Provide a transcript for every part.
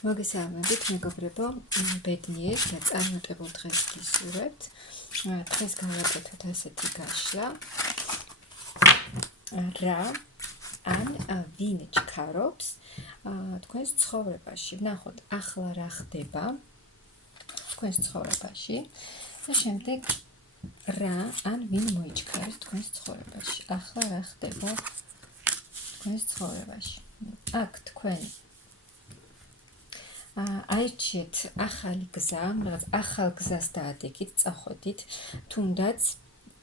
მოგესალმებით, მეგობრებო, ბედნიერ და წარმატებულ დღეს გისურვებთ. დღეს გავაკეთოთ ასეთი გაშლა. რა ან ვინ ჩქარობს თქვენს ცხოვრებაში. ვნახოთ, ახლა რა ხდება თქვენს ცხოვრებაში და შემდეგ რა ან ვინ მოიჩქარებს თქვენს ცხოვრებაში. ახლა რა ხდება თქვენს ცხოვრებაში. აქ თქვენ აირჩიეთ ახალი გზა, რაღაც ახალ გზას დაადგეთ, წახვედით, თუნდაც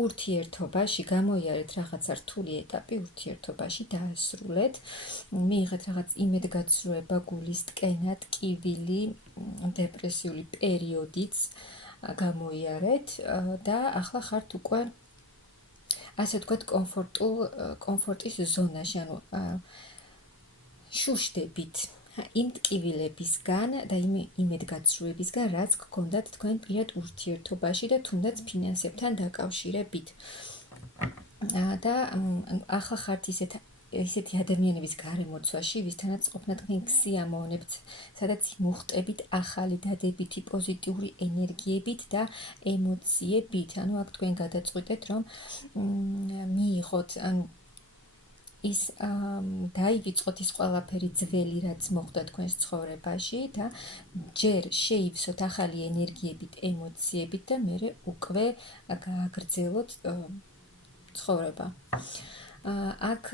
ურთიერთობაში გამოიარეთ რაღაცა რთული ეტაპი ურთიერთობაში დაასრულეთ, მიიღეთ რაღაც იმედგაცრუება, გულის ტკენა, ტკივილი, დეპრესიული პერიოდიც გამოიარეთ და ახლა ხართ უკვე ასე ვთქვათ კომფორტის ზონაში, ანუ შუშდებით იმ ტკივილებისგან და იმ იმედგაცრუებისგან, რაც გქონდათ თქვენ პირად ურთიერთობაში და თუნდაც ფინანსებთან დაკავშირებით. და ახლა ხართ ისეთი ადამიანების გარემოცვაში, ვისთანაც ყოფნა თქვენ სიამოვნებთ, სადაც მოხტებით ახალი დადებითი პოზიტიური ენერგიებით და ემოციებით. ანუ აქ თქვენ გადაწყვიტეთ, რომ მიიღოთ ის დაივიწყოთ ის ყველაფერი ძველი, რაც მოხდა თქვენს ცხოვრებაში და ჯერ შეივსოთ ახალი ენერგიებით, ემოციებით და მერე უკვე გააგრძელოთ ცხოვრება. აქ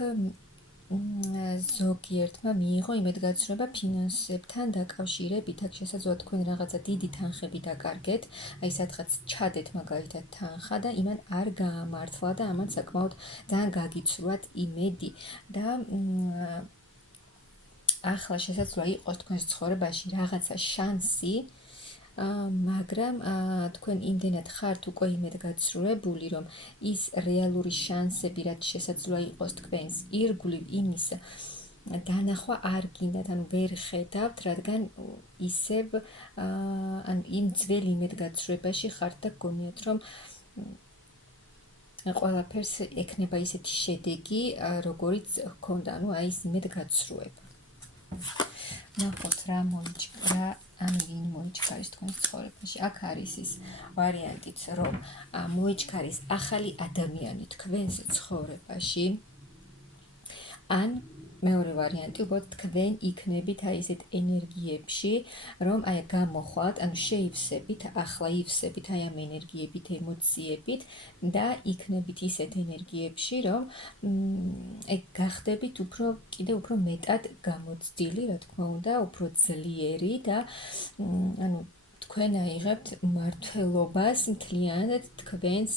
ზოგიერთმა მიიღო იმედგაცრუება ფინანსებთან დაკავშირებით, აქ შესაძლოა თქვენ რაღაცა დიდი თანხები დაკარგეთ, აი სადღაც ჩადეთ მაგალითად თანხა და იმან არ გაამართლა და ამან საკმაოდ ძალიან გაგიცრუათ იმედი და ახლა შესაძლოა იყოს თქვენს ცხოვრებაში რაღაცა შანსი, მაგრამ თქვენ იმდენად ხართ უკვე იმედგაცრუებული, რომ ის რეალური შანსები, რაც შესაძლოა იყოს თქვენს ირგვლივ, იმის დანახვა არ გინდათ, ანუ ვერ ხედავთ, რადგან ისევ იმ ძველ იმედგაცრუებაში ხართ და გგონიათ, რომ ყველაფერს ექნება ისეთი შედეგი, როგორიც ჰქონდა, ანუ აი ეს იმედგაცრუება. ნახოთ რა ან ვინ მოიჩქარის თქვენს ცხოვრებაში. აქ არის ის ვარიანტიც, რომ მოიჩქარის ახალი ადამიანი თქვენს ცხოვრებაში, ან მეორე ვარიანტი, უბრალოდ თქვენ იქნებით აი ესეთ ენერგიებში, რომ აი გამოხვალთ, ანუ შეივსებით, ახლა ივსებით აი ამ ენერგიებით, ემოციებით და იქნებით ისეთ ენერგიებში, რომ გახდებით კიდევ უფრო მეტად გამოცდილი, რა თქმა უნდა, უფრო ძლიერი და ანუ თქვენ აიღებთ მმართველობას მთლიანად თქვენს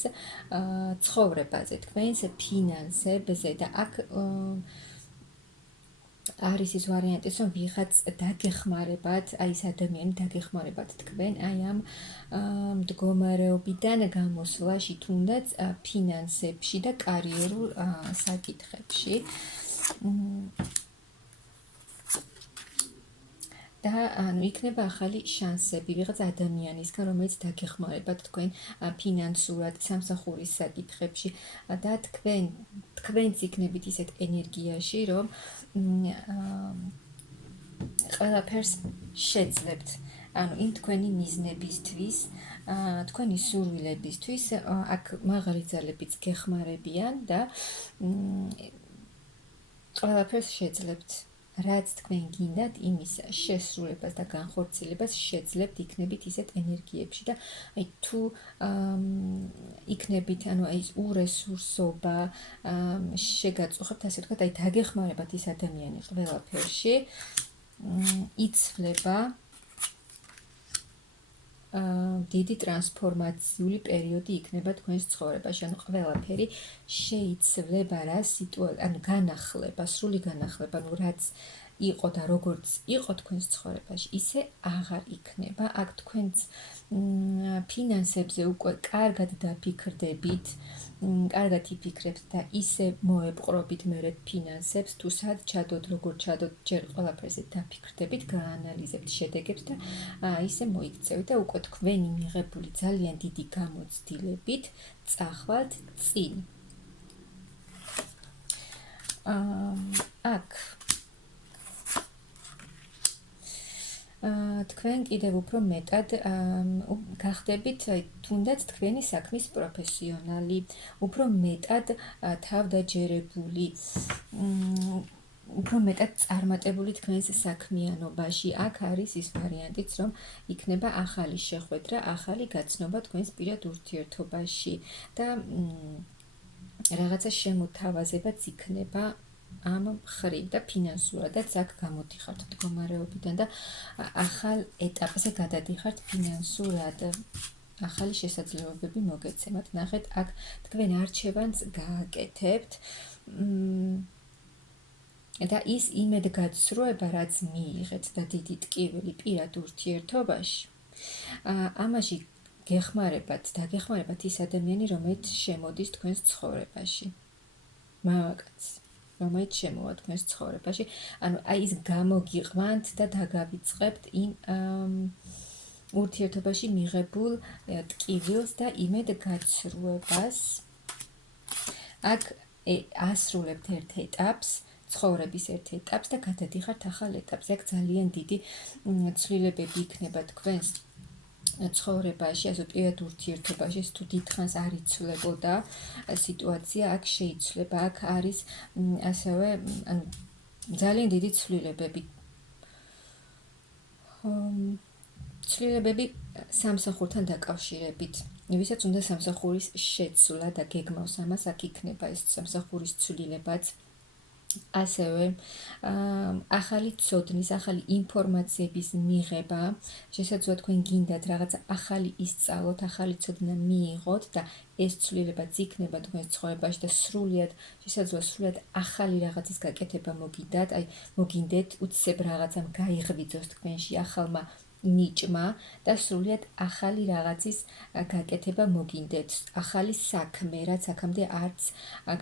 ცხოვრებაზე, თქვენს ფინანსებზე და აქ არის ის ვარიანტიც, რომ ვიღაც დაგეხმარებათ, აი ეს ადამიანი დაგეხმარებათ თქვენ აი ამ მდგომარეობიდან გამოსვლაში, თუნდაც ფინანსებში და კარიერულ საკითხებში. და ანუ იქნება ახალი შანსები ვიღაც ადამიანისგან, რომელიც დაგეხმარებათ თქვენ ფინანსურად, სამსახურის საკითხებში და თქვენც იქნებით ისეთ ენერგიაში, რომ ყველაფერს შეძლებთ. ანუ იმ თქვენი მიზნებისთვის, თქვენი სურვილებისთვის, აქ მაღალი ძალებიც გეხმარებიან და ყველაფერს შეძლებთ. რაც თქვენ გინდათ, იმის შესრულებას და განხორციელებას შეძლებთ, იქნებით ისეთ ენერგიებში და აი თუ იქნებით, ანუ აი ეს ურესურსობა შეგაწუხებთ, ასე ვთქვათ, აი დაგეხმარებათ ის ადამიანი ყველაფერში, იცვლება დიდი ტრანსფორმაციული პერიოდი იქნება თქვენს ცხოვრებაში, ანუ ყველაფერი შეიცვლება რა სიტუაცია, ანუ განახლება, სრული განახლება, ანუ რაც იყო და როგორც იყო თქვენს ცხოვრებაში, ისე აღარ იქნება. აქ თქვენც ფინანსებზე უკვე კარგად დაფიქრდებით, კარგად იფიქრებთ და ისე მოეპყრობით მერე ფინანსებს, თუ სად ჩადოთ, როგორ ჩადოთ, ჯერ ყველაფერზე დაფიქრდებით, გაანალიზებთ შედეგებს და ისე მოიქცევთ და უკვე თქვენი მიღებული ძალიან დიდი გამოცდილებით წახვალთ წინ. აქ თქვენ კიდევ უფრო მეტად გახდებით თუნდაც თქვენი საქმის პროფესიონალი, უფრო მეტად თავდაჯერებული, უფრო მეტად წარმატებული თქვენს საქმიანობაში. აქ არის ის ვარიანტიც, რომ იქნება ახალი შეხვედრა, ახალი გაცნობა თქვენს პირად ურთიერთობაში და რაღაცა შემოთავაზებაც იქნება ამ მხრივ და ფინანსურადაც აქ გამოდიხართ მდგომარეობიდან და ახალ ეტაპზე გადადიხართ ფინანსურად. ახალი შესაძლებლობები მოგეცემათ. ნახეთ, აქ თქვენ არჩევანს გააკეთებთ და ის იმედგაცრუება, რაც მიიღეთ და დიდი ტკივილი პირად ურთიერთობაში, ამაში დაგეხმარებათ ის ადამიანი, რომელიც შემოდის თქვენს ცხოვრებაში. მამაკაცი, რომელიც შემოვა თქვენს ცხოვრებაში, ანუ აი ის გამოგიყვანთ და დაგავიწყებთ იმ ურთიერთობაში მიღებულ ტკივილს და იმედგაცრუებას. აქ ასრულებთ ერთ ეტაპს, ცხოვრების ერთ ეტაპს და გადადიხართ ახალ ეტაპზე. აქ ძალიან დიდი ცვლილებები იქნება თქვენს ცხოვრებაში, ასე პირად ურთიერთობაში, თუ დიდხანს არ იცვლებოდა სიტუაცია, აქ შეიცვლება. აქ არის ასევე ძალიან დიდი ცვლილებები. ცვლილებები სამსახურთან დაკავშირებით. ვისაც უნდა სამსახურის შეცვლა და გეგმავს ამას, აქ იქნება ეს სამსახურის ცვლილებაც. ასევე ახალი ცოდნის, ახალი ინფორმაციების მიღება, შესაძლოა თქვენ გინდათ რაღაცა ახალი ისწავლოთ, ახალი ცოდნა მიიღოთ და ეს ცვლილებაც იქნება თქვენს ცხოვრებაში და შესაძლოა სრულად ახალი რაღაცის გაკეთება მოგინდათ, აი მოგინდეთ უცებ რაღაცამ გაიღვიძოს თქვენში ახალმა ნიჭმა და სრულად ახალი რაღაცის გაკეთება მოგინდეთ, ახალი საქმე, რაც აქამდე არც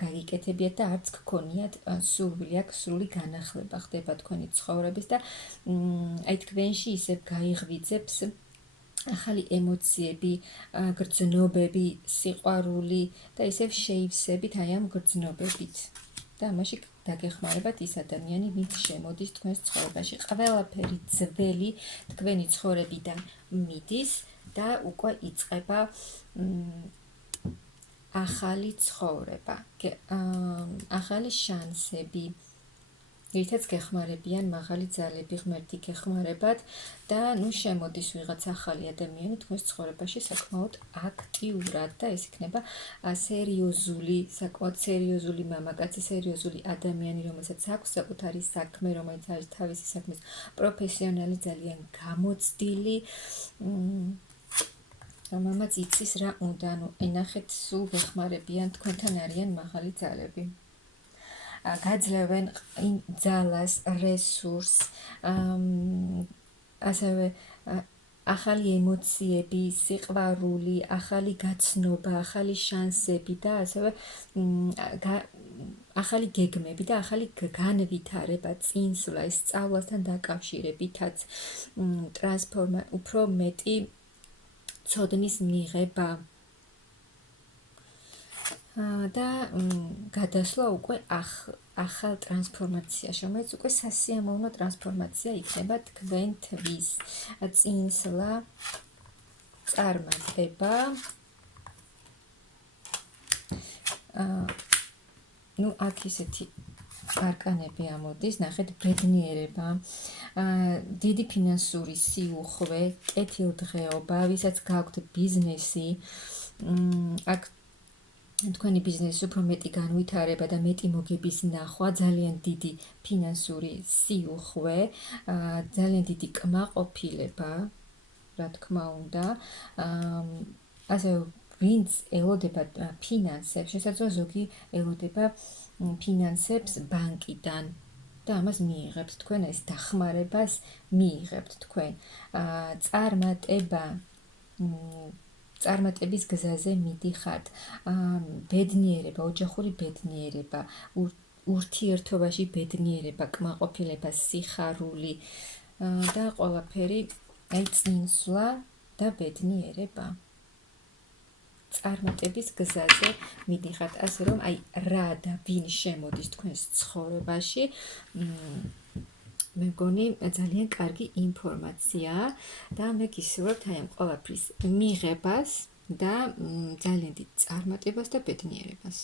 გაგიკეთებიათ და არც გქონიათ სურვილი, აქ სრული განახლება ხდება თქვენი ცხოვრების და აი თქვენში ისევ გაიღვიძებს ახალი ემოციები, გრძნობები, სიყვარული და ისევ შეივსებით აი ამ გრძნობებით. და ამაში დაგეხმარებათ ის ადამიანი, ვინც შემოდის თქვენს ცხოვრებაში. ყველაფერი ძველი თქვენი ცხოვრებიდან მიდის და უკვე იწყება ახალი ცხოვრება, ახალი შანსები. რითაც გეხმარებიან მაღალი ძალები, ღმერთი გეხმარებათ და შემოდის ვიღაც ახალი ადამიანი თქვენს ცხოვრებაში საკმაოდ აქტიურად და ეს იქნება სერიოზული, საკმაოდ სერიოზული მამაკაცი, სერიოზული ადამიანი, რომელსაც აქვს საკუთარი საქმე, რომელიც არის თავისი საქმის პროფესიონალი, ძალიან გამოცდილი. მამაც იცის რა უნდა, ენახეთ, სულ გეხმარებიან, თქვენთან არიან მაღალი ძალები. გაძლევენ ძალას, რესურსს, ასევე ახალი ემოციები, სიყვარული, ახალი გაცნობა, ახალი შანსები და ასევე ახალი გეგმები და ახალი განვითარება, წინსვლა, სწავლასთან დაკავშირებითაც, უფრო მეტი ცოდნის მიღება და გადასვლა უკვე ახალ ტრანსფორმაციაში, რომელიც უკვე სასიამოვნო ტრანსფორმაცია იქნება თქვენთვის. წინსვლა, წარმატება, აქ ისეთი არკანები ამოდის, ნახეთ, ბედნიერება, დიდი ფინანსური სიუხვე, კეთილდღეობა, ვისაც გაქვთ ბიზნესი, აქ თქვენი ბიზნესის უფრო მეტი განვითარება და მეტი მოგების ნახვა, ძალიან დიდი ფინანსური სიუხვე, ძალიან დიდი კმაყოფილება, რა თქმა უნდა, ასევე ვინც ელოდება ფინანსებს, შესაძლოა ზოგი ელოდება ფინანსებს ბანკიდან და ამას მიიღებთ თქვენ, ეს დახმარებას მიიღებთ თქვენ. წარმატების გზაზე მიდიხართ, ბედნიერება, ოჯახური ბედნიერება, ურთიერთობაში ბედნიერება, კმაყოფილება, სიხარული და ყველაფერი, აი წინსვლა და ბედნიერება. წარმატების გზაზე მიდიხართ, ასე რომ აი რა და ვინ შემოდის თქვენს ცხოვრებაში, მე მგონი ძალიან კარგი ინფორმაციაა და მე გისურვებთ აი ამ ყველაფრის მიღებას და ძალიან დიდ წარმატებას და ბედნიერებას.